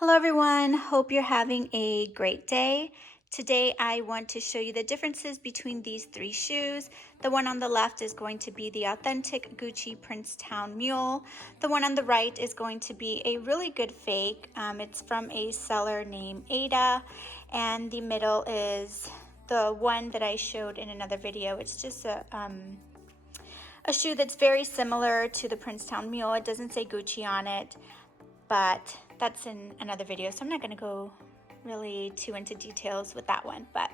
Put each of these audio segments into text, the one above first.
Hello everyone, hope you're having a great day. Today I want to show you the differences between these three shoes. The one on the left is going to be the authentic Gucci Princetown Mule. The one on the right is going to be a really good fake. It's from a seller named Ada, and the middle is the one that I showed in another video. It's just a shoe that's very similar to the Princetown Mule. It doesn't say Gucci on it, but that's in another video, so I'm not going to go really too into details with that one. But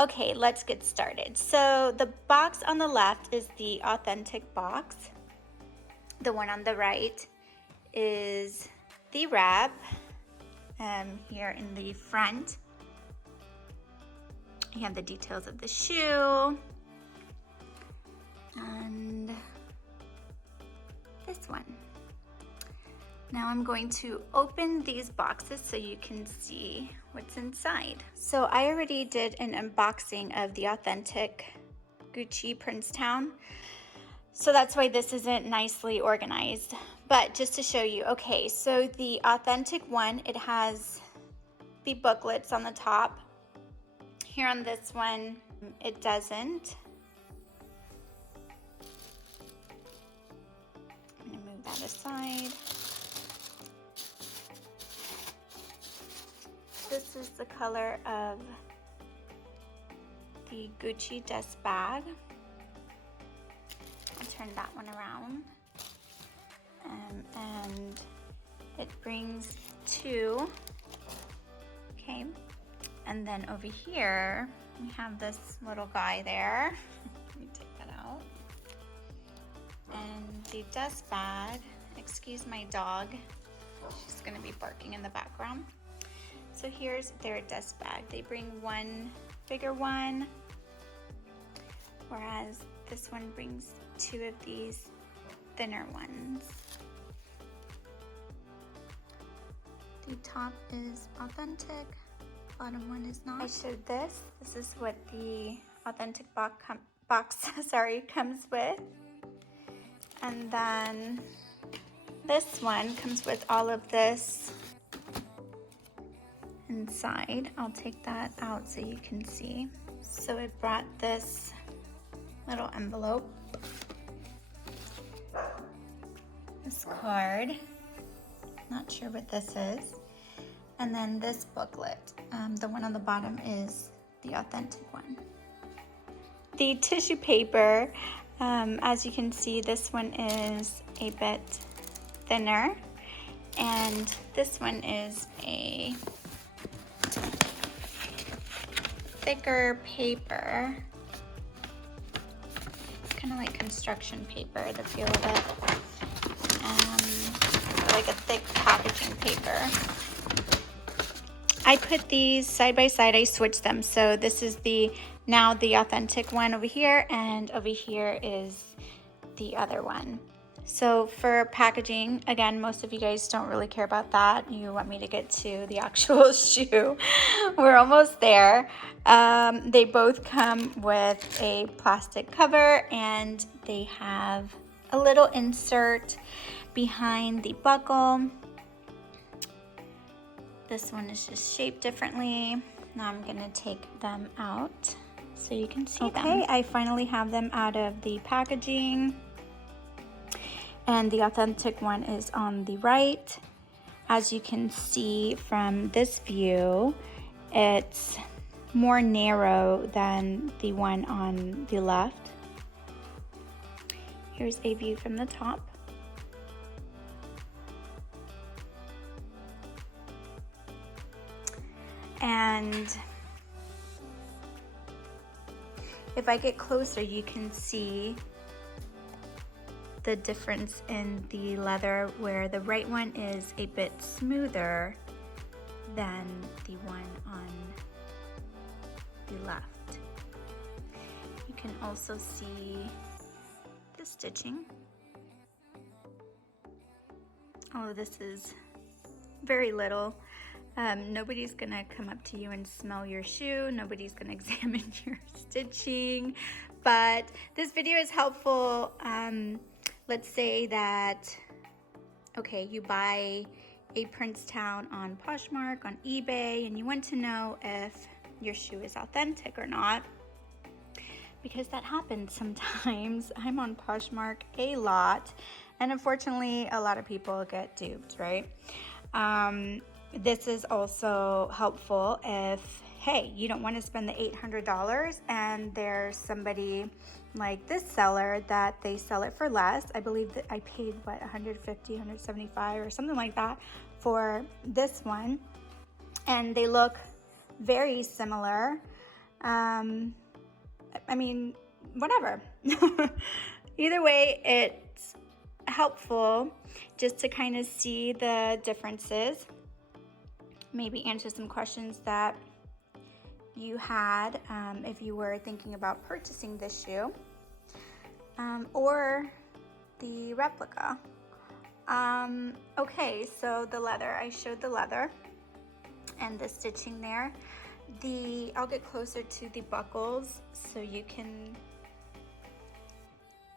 okay, let's get started. So the box on the left is the authentic box. The one on the right is the wrap here in the front. You have the details of the shoe and this one. Now I'm going to open these boxes so you can see what's inside. So I already did an unboxing of the authentic Gucci Princetown, so that's why this isn't nicely organized. But just to show you, okay, so the authentic one, it has the booklets on the top. Here on this one, it doesn't. I'm gonna move that aside. This is the color of the Gucci dust bag. I'll turn that one around. And it brings two. Okay. And then over here, we have this little guy there. Let me take that out. And the dust bag, excuse my dog. She's gonna be barking in the background. So here's their dust bag. They bring one bigger one, whereas this one brings two of these thinner ones. The top is authentic, bottom one is not. I showed this. This is what the authentic box comes with. And then this one comes with all of this inside. I'll take that out so you can see. So it brought this little envelope, this card, not sure what this is, and then this booklet. The one on the bottom is the authentic one. The tissue paper, as you can see, this one is a bit thinner, and this one is a thicker paper, kind of like construction paper, the feel of it, like a thick packaging paper. I put these side by side, I switched them, so this is now the authentic one over here, and over here is the other one. So for packaging, again, most of you guys don't really care about that. You want me to get to the actual shoe. We're almost there. They both come with a plastic cover, and they have a little insert behind the buckle. This one is just shaped differently. Now I'm gonna take them out so you can see them. Okay, I finally have them out of the packaging. And the authentic one is on the right. As you can see from this view, it's more narrow than the one on the left. Here's a view from the top. And if I get closer, you can see the difference in the leather, where the right one is a bit smoother than the one on the left. You can also see the stitching. Oh, this is very little. Nobody's gonna come up to you and smell your shoe. Nobody's gonna examine your stitching, but this video is helpful. Let's say that, okay, you buy a Princetown on Poshmark, on eBay, and you want to know if your shoe is authentic or not, because that happens sometimes. I'm on Poshmark a lot, and unfortunately a lot of people get duped, right? This is also helpful if, hey, you don't want to spend the $800 and there's somebody like this seller that they sell it for less. I believe that I paid what, 150, 175 or something like that for this one, and they look very similar. I mean, whatever. Either way, it's helpful just to kind of see the differences, maybe answer some questions that you had if you were thinking about purchasing this shoe, or the replica. Okay, so the leather, I showed the leather and the stitching there. I'll get closer to the buckles so you can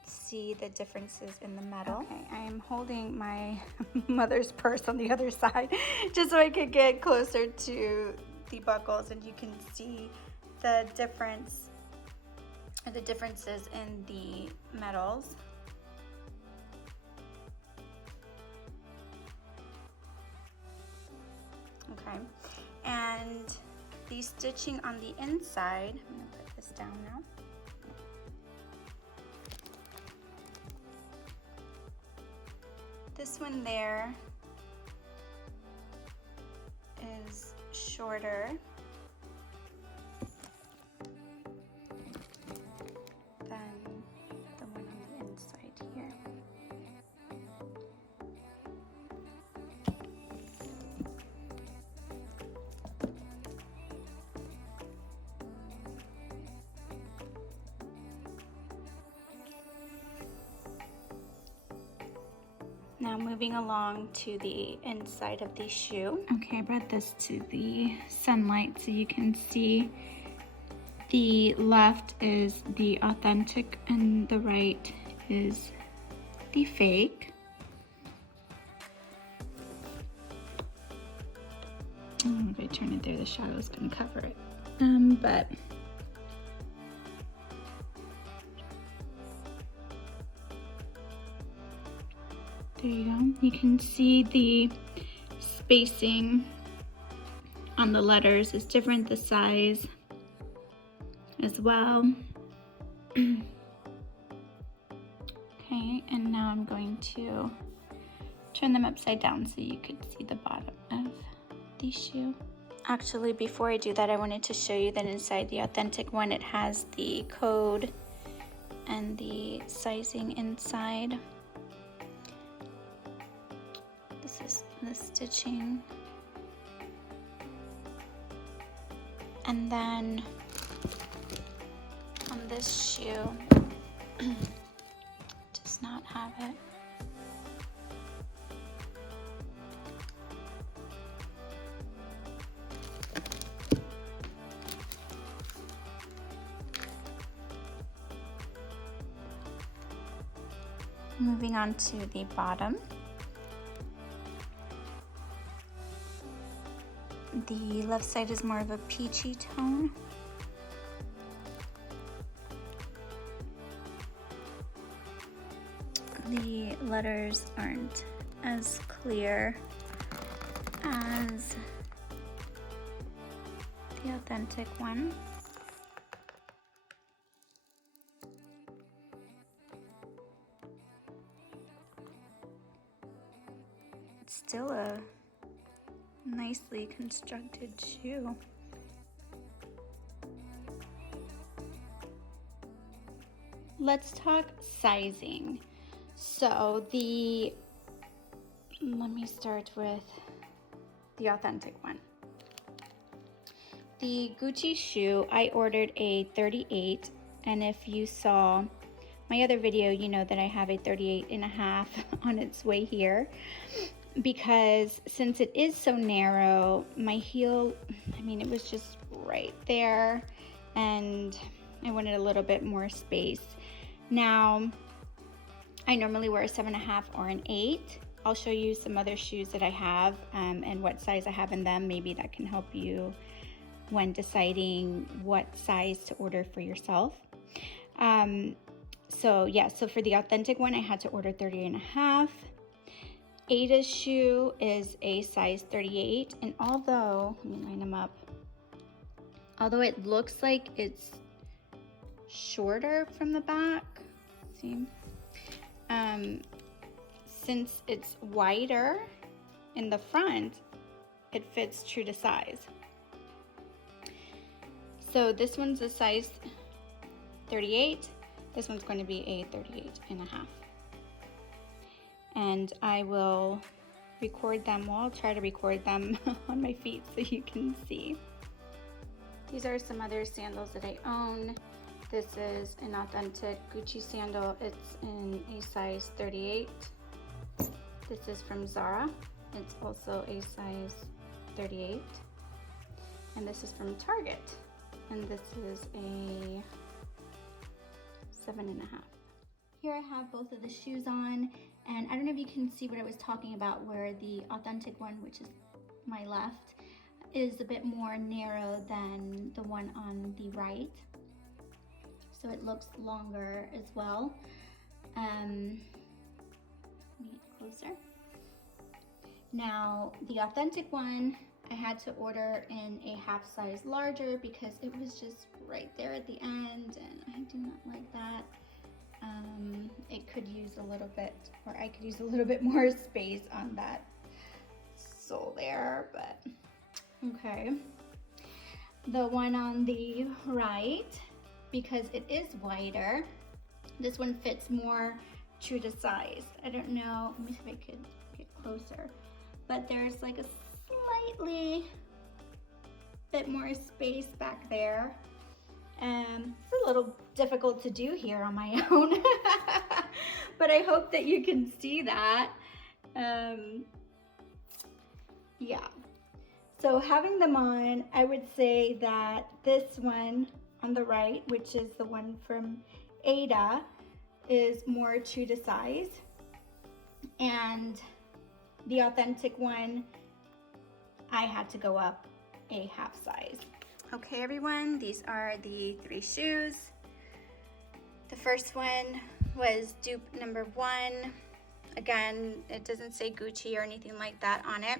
see the differences in the metal. Okay, I am holding my mother's purse on the other side just so I could get closer to the buckles and you can see the differences in the metals. Okay, and the stitching on the inside, I'm gonna put this down now. This one there is shorter than the one on the inside here. Now moving along to the inside of the shoe. Okay, I brought this to the sunlight so you can see the left is the authentic and the right is the fake. If I turn it there, the shadow is going to cover it. But there you go. You can see the spacing on the letters is different, the size as well. Okay, and now I'm going to turn them upside down so you could see the bottom of the shoe. Actually, before I do that, I wanted to show you that inside the authentic one, it has the code and the sizing inside. This is the stitching. And then on this shoe, does not have it. Moving on to the bottom. The left side is more of a peachy tone. The letters aren't as clear as the authentic one. It's still a nicely constructed shoe. Let's talk sizing. So let me start with the authentic one. The Gucci shoe, I ordered a 38, and if you saw my other video, you know that I have a 38.5 on its way here. Because since it is so narrow, my heel, I mean, it was just right there, and I wanted a little bit more space. Now, I normally wear a 7.5 or an 8, I'll show you some other shoes that I have and what size I have in them. Maybe that can help you when deciding what size to order for yourself. So for the authentic one, I had to order 30.5. Ada's shoe is a size 38, and although, let me line them up, although it looks like it's shorter from the back, see, since it's wider in the front, it fits true to size. So this one's a size 38. This one's going to be a 38.5. And I will record them, well, I'll try to record them on my feet so you can see. These are some other sandals that I own. This is an authentic Gucci sandal. It's in a size 38. This is from Zara. It's also a size 38. And this is from Target. And this is a 7.5. Here I have both of the shoes on, and I don't know if you can see what I was talking about, where the authentic one, which is my left, is a bit more narrow than the one on the right. So it looks longer as well. Let me get closer. Now, the authentic one, I had to order in a half size larger because it was just right there at the end, and I do not like that. It could use a little bit, or I could use a little bit more space on that sole there, but okay. The one on the right, because it is wider, this one fits more true to size. I don't know, let me see if I could get closer, but there's like a slightly bit more space back there. It's a little difficult to do here on my own, but I hope that you can see that. Yeah, so having them on, I would say that this one on the right, which is the one from Ada, is more true to size, and the authentic one, I had to go up a half size. Okay everyone, these are the 3 shoes. The first one was dupe number 1. Again, it doesn't say Gucci or anything like that on it.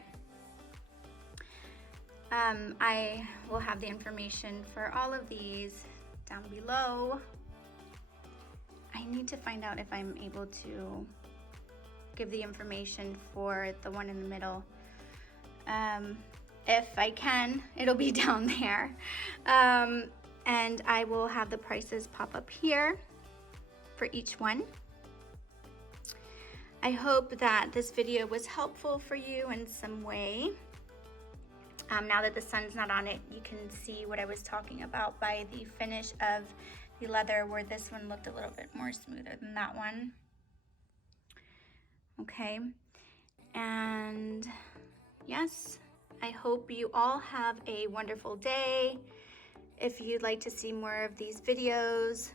I will have the information for all of these down below. I need to find out if I'm able to give the information for the one in the middle. If I can, it'll be down there. And I will have the prices pop up here for each one. I hope that this video was helpful for you in some way. Now that the sun's not on it, you can see what I was talking about by the finish of the leather, where this one looked a little bit more smoother than that one. Okay, and yes, I hope you all have a wonderful day. If you'd like to see more of these videos,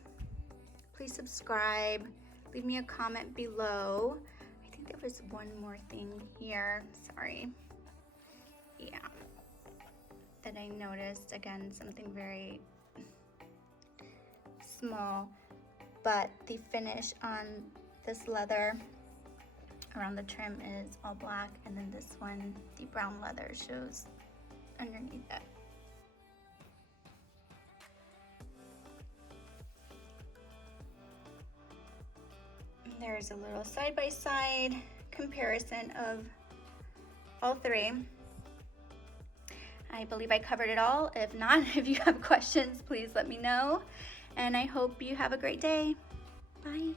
please subscribe. Leave me a comment below. I think there was one more thing here, sorry. Yeah, that I noticed, again, something very small, but the finish on this leather around the trim is all black, and then this one, the brown leather, shows underneath it. There's a little side-by-side comparison of all 3. I believe I covered it all. If not, if you have questions, please let me know. And I hope you have a great day. Bye.